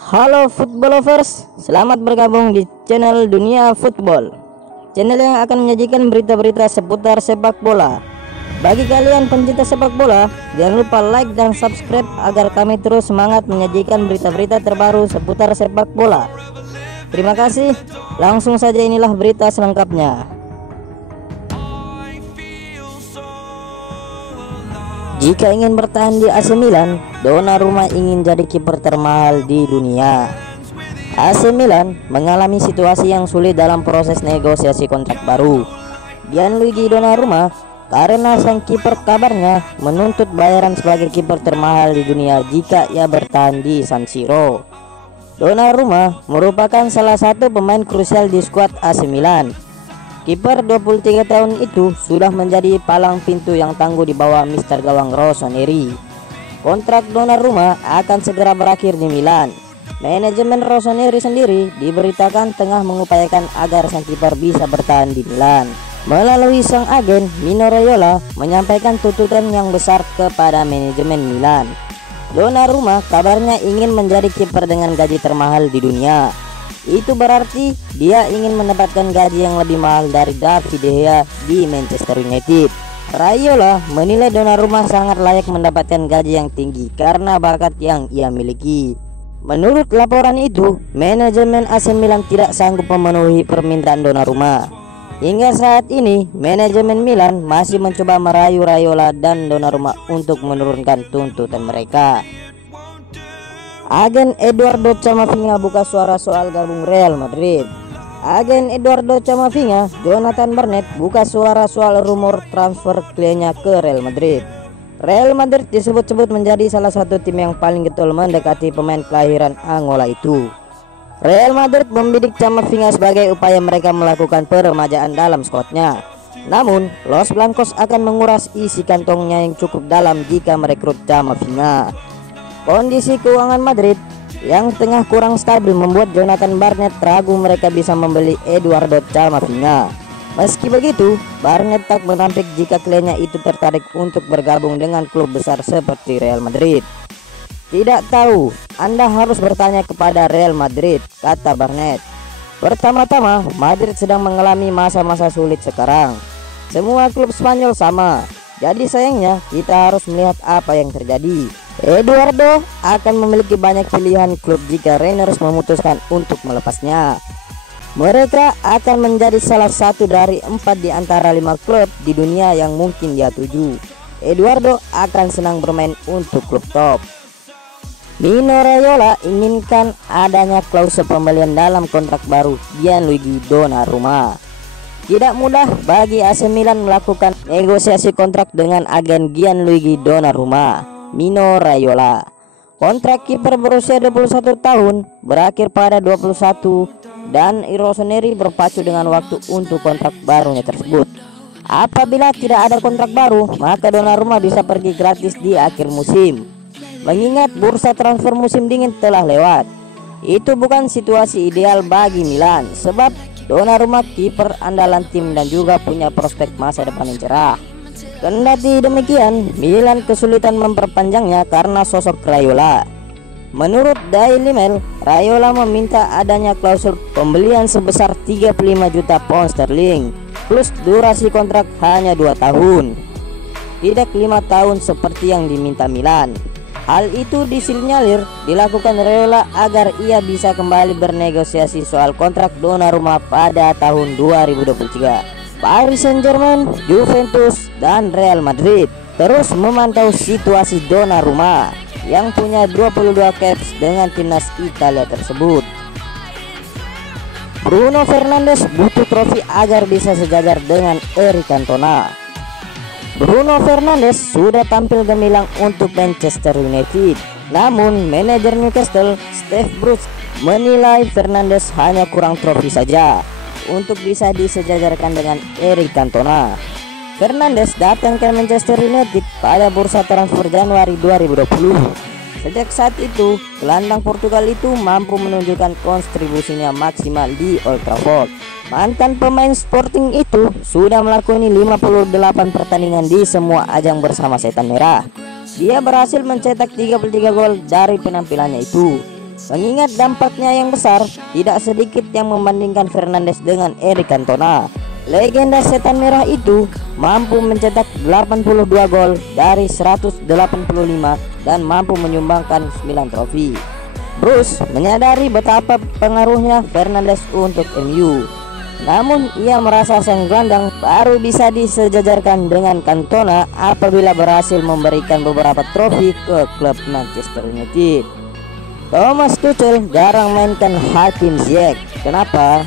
Halo football lovers, selamat bergabung di channel Dunia Football, channel yang akan menyajikan berita-berita seputar sepak bola. Bagi kalian pencinta sepak bola, jangan lupa like dan subscribe agar kami terus semangat menyajikan berita-berita terbaru seputar sepak bola. Terima kasih, langsung saja inilah berita selengkapnya. Jika ingin bertahan di AC Milan, Donnarumma ingin jadi kiper termahal di dunia. AC Milan mengalami situasi yang sulit dalam proses negosiasi kontrak baru Gianluigi Donnarumma karena sang kiper kabarnya menuntut bayaran sebagai kiper termahal di dunia jika ia bertahan di San Siro. Donnarumma merupakan salah satu pemain krusial di skuad AC Milan. Kiper 23 tahun itu sudah menjadi palang pintu yang tangguh di bawah Mister gawang Rossoneri. Kontrak Donnarumma akan segera berakhir di Milan. Manajemen Rossoneri sendiri diberitakan tengah mengupayakan agar sang kiper bisa bertahan di Milan. Melalui sang agen, Mino Raiola menyampaikan tuntutan yang besar kepada manajemen Milan. Donnarumma kabarnya ingin menjadi kiper dengan gaji termahal di dunia. Itu berarti dia ingin mendapatkan gaji yang lebih mahal dari David De Gea di Manchester United. Raiola menilai Donnarumma sangat layak mendapatkan gaji yang tinggi karena bakat yang ia miliki. Menurut laporan itu, manajemen AC Milan tidak sanggup memenuhi permintaan Donnarumma. Hingga saat ini, manajemen Milan masih mencoba merayu Raiola dan Donnarumma untuk menurunkan tuntutan mereka. Agen Eduardo Camavinga buka suara soal gabung Real Madrid. Agen Eduardo Camavinga, Jonathan Barnett, buka suara soal rumor transfer kliennya ke Real Madrid. Real Madrid disebut-sebut menjadi salah satu tim yang paling getol mendekati pemain kelahiran Angola itu. Real Madrid membidik Camavinga sebagai upaya mereka melakukan peremajaan dalam skuadnya. Namun, Los Blancos akan menguras isi kantongnya yang cukup dalam jika merekrut Camavinga. Kondisi keuangan Madrid yang tengah kurang stabil membuat Jonathan Barnett ragu mereka bisa membeli Eduardo Camavinga. Meski begitu, Barnett tak menampik jika kliennya itu tertarik untuk bergabung dengan klub besar seperti Real Madrid. Tidak tahu, Anda harus bertanya kepada Real Madrid, kata Barnett. Pertama-tama, Madrid sedang mengalami masa-masa sulit sekarang. Semua klub Spanyol sama, jadi sayangnya kita harus melihat apa yang terjadi. Eduardo akan memiliki banyak pilihan klub jika Rangers memutuskan untuk melepasnya. Mereka akan menjadi salah satu dari 4 di antara 5 klub di dunia yang mungkin dia tuju. Eduardo akan senang bermain untuk klub top. Mino Raiola inginkan adanya klausul pembelian dalam kontrak baru Gianluigi Donnarumma. Tidak mudah bagi AC Milan melakukan negosiasi kontrak dengan agen Gianluigi Donnarumma. Mino Raiola, kontrak kiper berusia 21 tahun berakhir pada 21 dan Rossoneri berpacu dengan waktu untuk kontrak barunya tersebut. Apabila tidak ada kontrak baru, maka Donnarumma bisa pergi gratis di akhir musim. Mengingat bursa transfer musim dingin telah lewat, itu bukan situasi ideal bagi Milan sebab Donnarumma kiper andalan tim dan juga punya prospek masa depan yang cerah. Kendati demikian, Milan kesulitan memperpanjangnya karena sosok Raiola. Menurut Daily Mail, Raiola meminta adanya klausul pembelian sebesar 35 juta pound sterling plus durasi kontrak hanya 2 tahun, tidak 5 tahun seperti yang diminta Milan. Hal itu disinyalir dilakukan Raiola agar ia bisa kembali bernegosiasi soal kontrak Donnarumma pada tahun 2023. Paris Saint-Germain, Juventus, dan Real Madrid terus memantau situasi Donnarumma yang punya 22 caps dengan timnas Italia tersebut. Bruno Fernandes butuh trofi agar bisa sejajar dengan Eric Cantona. Bruno Fernandes sudah tampil gemilang untuk Manchester United. Namun, manajer Newcastle, Steve Bruce, menilai Fernandes hanya kurang trofi saja untuk bisa disejajarkan dengan Eric Cantona. Fernandes datang ke Manchester United pada bursa transfer Januari 2020. Sejak saat itu, gelandang Portugal itu mampu menunjukkan kontribusinya maksimal di Old Trafford. Mantan pemain Sporting itu sudah melakoni 58 pertandingan di semua ajang bersama Setan Merah. Dia berhasil mencetak 33 gol dari penampilannya itu. Mengingat dampaknya yang besar, tidak sedikit yang membandingkan Fernandes dengan Eric Cantona. Legenda setan merah itu mampu mencetak 82 gol dari 185 dan mampu menyumbangkan 9 trofi. Bruce menyadari betapa pengaruhnya Fernandes untuk MU. Namun ia merasa sang gelandang baru bisa disejajarkan dengan Cantona apabila berhasil memberikan beberapa trofi ke klub Manchester United. Thomas Tuchel jarang mainkan Hakim Ziyech. Kenapa?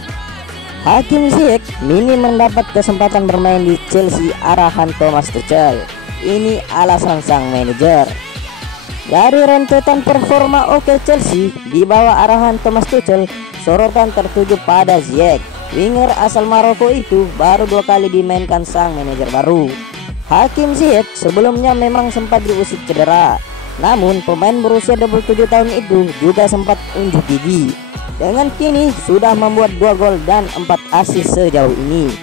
Hakim Ziyech minim mendapat kesempatan bermain di Chelsea arahan Thomas Tuchel. Ini alasan sang manajer. Dari rentetan performa oke Chelsea di bawah arahan Thomas Tuchel, sorotan tertuju pada Ziyech. Winger asal Maroko itu baru 2 kali dimainkan sang manajer baru. Hakim Ziyech sebelumnya memang sempat diusik cedera. Namun pemain berusia 27 tahun itu juga sempat unjuk gigi. Dengan kini sudah membuat 2 gol dan 4 assist sejauh ini.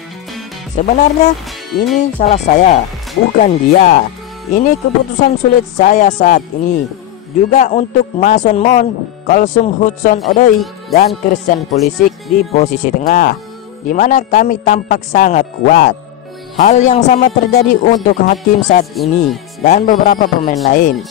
Sebenarnya ini salah saya, bukan dia. Ini keputusan sulit saya saat ini. Juga untuk Mason Mount, Callum Hudson-Odoi dan Christian Pulisic di posisi tengah, di mana kami tampak sangat kuat. Hal yang sama terjadi untuk Hakim saat ini dan beberapa pemain lain.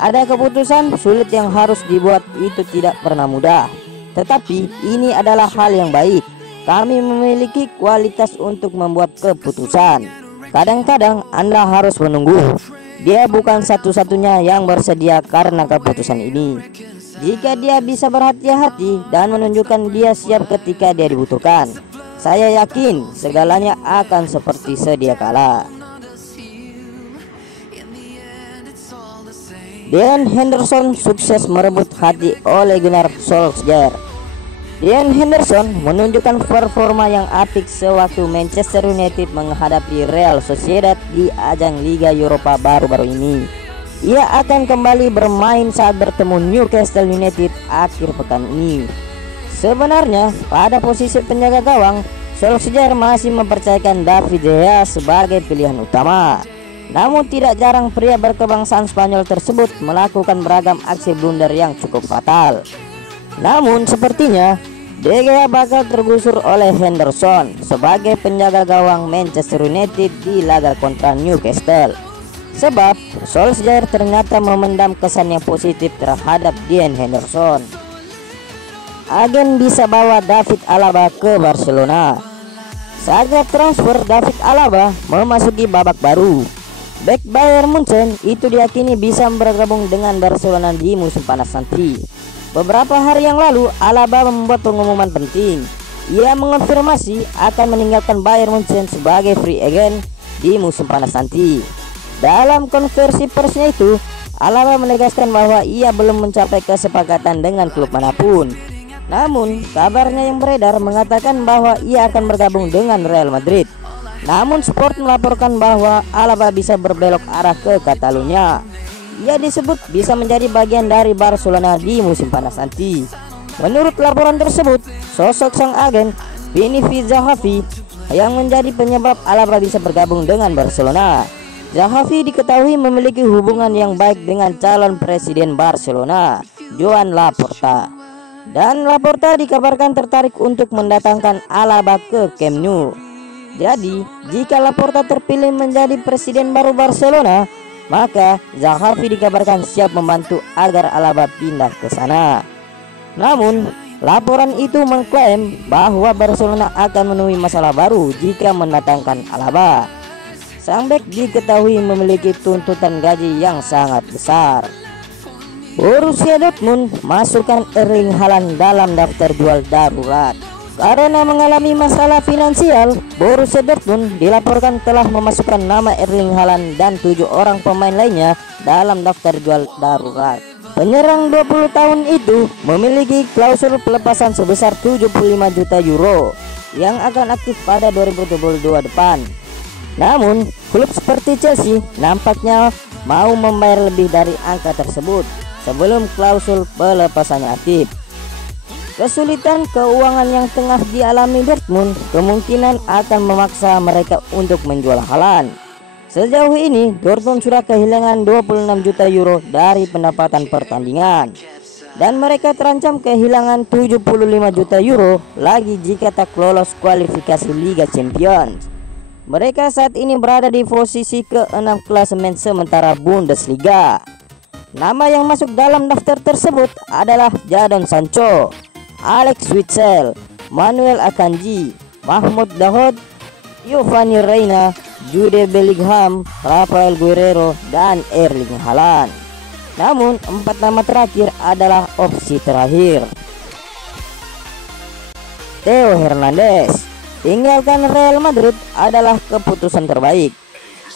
Ada keputusan sulit yang harus dibuat, itu tidak pernah mudah. Tetapi ini adalah hal yang baik. Kami memiliki kualitas untuk membuat keputusan. Kadang-kadang Anda harus menunggu. Dia bukan satu-satunya yang bersedia karena keputusan ini. Jika dia bisa berhati-hati dan menunjukkan dia siap ketika dia dibutuhkan, saya yakin segalanya akan seperti sedia kala. Dean Henderson sukses merebut hati Ole Gunnar Solskjaer. Dean Henderson menunjukkan performa yang apik sewaktu Manchester United menghadapi Real Sociedad di ajang Liga Eropa baru-baru ini. Ia akan kembali bermain saat bertemu Newcastle United akhir pekan ini. Sebenarnya pada posisi penjaga gawang, Solskjaer masih mempercayakan David De Gea sebagai pilihan utama. Namun tidak jarang pria berkebangsaan Spanyol tersebut melakukan beragam aksi blunder yang cukup fatal. Namun sepertinya De Gea bakal tergusur oleh Henderson sebagai penjaga gawang Manchester United di laga kontra Newcastle. Sebab Solskjaer ternyata memendam kesan yang positif terhadap Dean Henderson. Agen bisa bawa David Alaba ke Barcelona. Saat transfer David Alaba memasuki babak baru. Bek Bayern Munchen itu diyakini bisa bergabung dengan Barcelona di musim panas nanti. Beberapa hari yang lalu Alaba membuat pengumuman penting. Ia mengonfirmasi akan meninggalkan Bayern Munchen sebagai free agent di musim panas nanti. Dalam konversi persnya itu, Alaba menegaskan bahwa ia belum mencapai kesepakatan dengan klub manapun. Namun kabarnya yang beredar mengatakan bahwa ia akan bergabung dengan Real Madrid. Namun Sport melaporkan bahwa Alaba bisa berbelok arah ke Catalunya. Ia disebut bisa menjadi bagian dari Barcelona di musim panas nanti. Menurut laporan tersebut, sosok sang agen Vini Zahavi yang menjadi penyebab Alaba bisa bergabung dengan Barcelona. Zahavi diketahui memiliki hubungan yang baik dengan calon presiden Barcelona, Joan Laporta. Dan Laporta dikabarkan tertarik untuk mendatangkan Alaba ke Camp Nou. Jadi, jika Laporta terpilih menjadi presiden baru Barcelona, maka Zahavi dikabarkan siap membantu agar Alaba pindah ke sana. Namun, laporan itu mengklaim bahwa Barcelona akan menemui masalah baru jika mendatangkan Alaba. Sang bek diketahui memiliki tuntutan gaji yang sangat besar. Borussia Dortmund masukkan Erling Haaland dalam daftar jual darurat. Karena mengalami masalah finansial, Borussia Dortmund dilaporkan telah memasukkan nama Erling Haaland dan 7 orang pemain lainnya dalam daftar jual darurat. Penyerang 20 tahun itu memiliki klausul pelepasan sebesar 75 juta euro yang akan aktif pada 2022 depan. Namun, klub seperti Chelsea nampaknya mau membayar lebih dari angka tersebut sebelum klausul pelepasannya aktif. Kesulitan keuangan yang tengah dialami Dortmund kemungkinan akan memaksa mereka untuk menjual Haaland. Sejauh ini Dortmund sudah kehilangan 26 juta euro dari pendapatan pertandingan. dan mereka terancam kehilangan 75 juta euro lagi jika tak lolos kualifikasi Liga Champions. Mereka saat ini berada di posisi ke-6 klasemen sementara Bundesliga. Nama yang masuk dalam daftar tersebut adalah Jadon Sancho, Alex Witsel, Manuel Akanji, Mahmoud Dahoud, Giovanni Reina, Jude Bellingham, Rafael Guerrero, dan Erling Haaland. Namun 4 nama terakhir adalah opsi terakhir. Theo Hernandez tinggalkan Real Madrid adalah keputusan terbaik.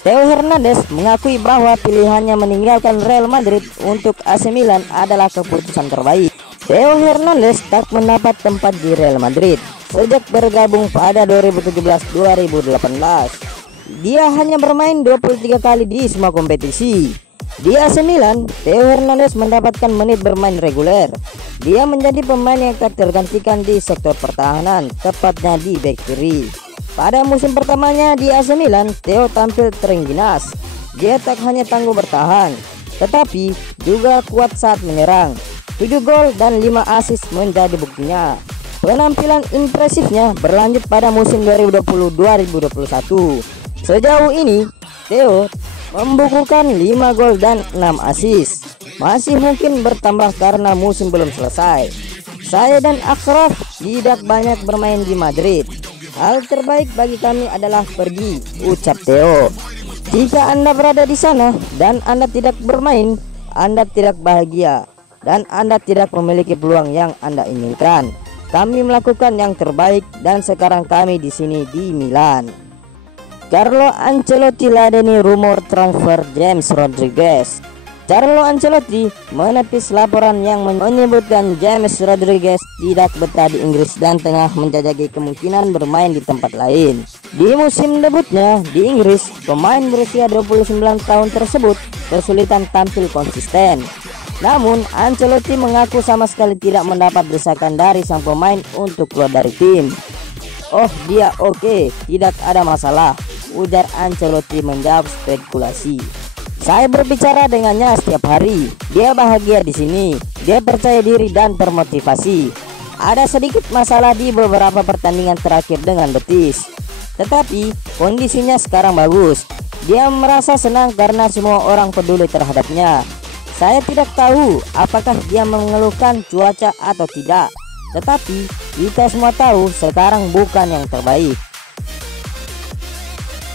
Theo Hernandez mengakui bahwa pilihannya meninggalkan Real Madrid untuk AC Milan adalah keputusan terbaik. Theo Hernandez tak mendapat tempat di Real Madrid sejak bergabung pada 2017-2018. Dia hanya bermain 23 kali di semua kompetisi. Di AC Milan, Theo Hernandez mendapatkan menit bermain reguler. Dia menjadi pemain yang tak tergantikan di sektor pertahanan, tepatnya di bek kiri. Pada musim pertamanya di AC Milan, Theo tampil terengginas. Dia tak hanya tangguh bertahan, tetapi juga kuat saat menyerang. 7 gol dan 5 assist menjadi buktinya. Penampilan impresifnya berlanjut pada musim 2020-2021. Sejauh ini, Theo membukukan 5 gol dan 6 assist. Masih mungkin bertambah karena musim belum selesai. Saya dan Achraf tidak banyak bermain di Madrid. Hal terbaik bagi kami adalah pergi, ucap Theo. Jika Anda berada di sana dan Anda tidak bermain, Anda tidak bahagia dan Anda tidak memiliki peluang yang Anda inginkan. Kami melakukan yang terbaik dan sekarang kami di sini di Milan. Carlo Ancelotti ladeni rumor transfer James Rodriguez. Carlo Ancelotti menepis laporan yang menyebutkan James Rodriguez tidak betah di Inggris dan tengah menjajaki kemungkinan bermain di tempat lain. Di musim debutnya di Inggris, pemain berusia 29 tahun tersebut kesulitan tampil konsisten. Namun Ancelotti mengaku sama sekali tidak mendapat desakan dari sang pemain untuk keluar dari tim. "Oh, dia oke, tidak ada masalah," ujar Ancelotti menjawab spekulasi. "Saya berbicara dengannya setiap hari. Dia bahagia di sini. Dia percaya diri dan termotivasi. Ada sedikit masalah di beberapa pertandingan terakhir dengan Betis, tetapi kondisinya sekarang bagus. Dia merasa senang karena semua orang peduli terhadapnya. Saya tidak tahu apakah dia mengeluhkan cuaca atau tidak, tetapi kita semua tahu sekarang bukan yang terbaik."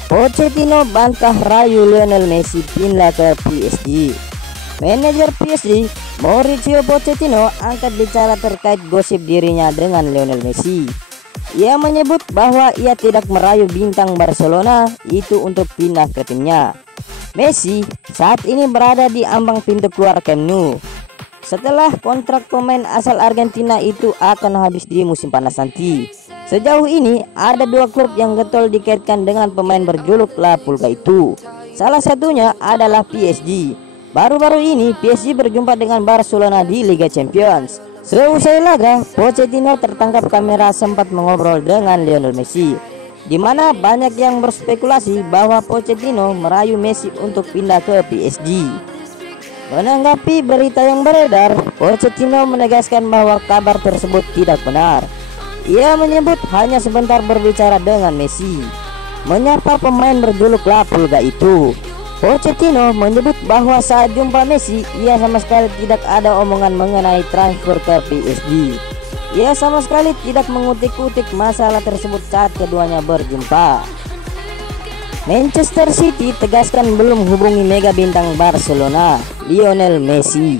Pochettino bantah rayu Lionel Messi pindah ke PSG. Manajer PSG Mauricio Pochettino angkat bicara terkait gosip dirinya dengan Lionel Messi. Ia menyebut bahwa ia tidak merayu bintang Barcelona itu untuk pindah ke timnya. Messi saat ini berada di ambang pintu keluar Camp Nou setelah kontrak pemain asal Argentina itu akan habis di musim panas nanti. Sejauh ini ada 2 klub yang getol dikaitkan dengan pemain berjuluk La Pulga itu. Salah satunya adalah PSG. Baru-baru ini PSG berjumpa dengan Barcelona di Liga Champions. Seusai laga, Pochettino tertangkap kamera sempat mengobrol dengan Lionel Messi, di mana banyak yang berspekulasi bahwa Pochettino merayu Messi untuk pindah ke PSG. Menanggapi berita yang beredar, Pochettino menegaskan bahwa kabar tersebut tidak benar. Ia menyebut hanya sebentar berbicara dengan Messi, menyapa pemain berjuluk La Pulga itu. Pochettino menyebut bahwa saat jumpa Messi, ia sama sekali tidak ada omongan mengenai transfer ke PSG. Ia sama sekali tidak mengutik-utik masalah tersebut saat keduanya berjumpa. Manchester City tegaskan belum hubungi mega bintang Barcelona, Lionel Messi.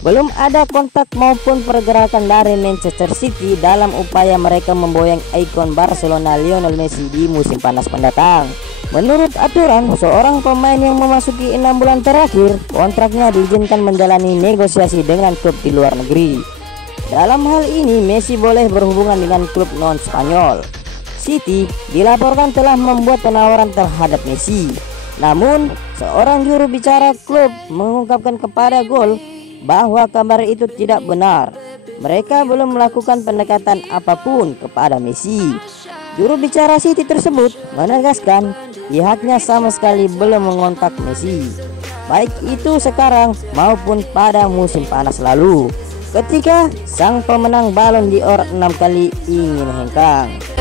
Belum ada kontak maupun pergerakan dari Manchester City dalam upaya mereka memboyong ikon Barcelona Lionel Messi di musim panas mendatang. Menurut aturan, seorang pemain yang memasuki 6 bulan terakhir, kontraknya diizinkan menjalani negosiasi dengan klub di luar negeri. Dalam hal ini, Messi boleh berhubungan dengan klub non-Spanyol. City dilaporkan telah membuat penawaran terhadap Messi. Namun, seorang juru bicara klub mengungkapkan kepada Gol bahwa kabar itu tidak benar. Mereka belum melakukan pendekatan apapun kepada Messi. Juru bicara City tersebut menegaskan pihaknya sama sekali belum mengontak Messi, baik itu sekarang maupun pada musim panas lalu. ketika sang pemenang Ballon d'Or 6 kali ingin hengkang.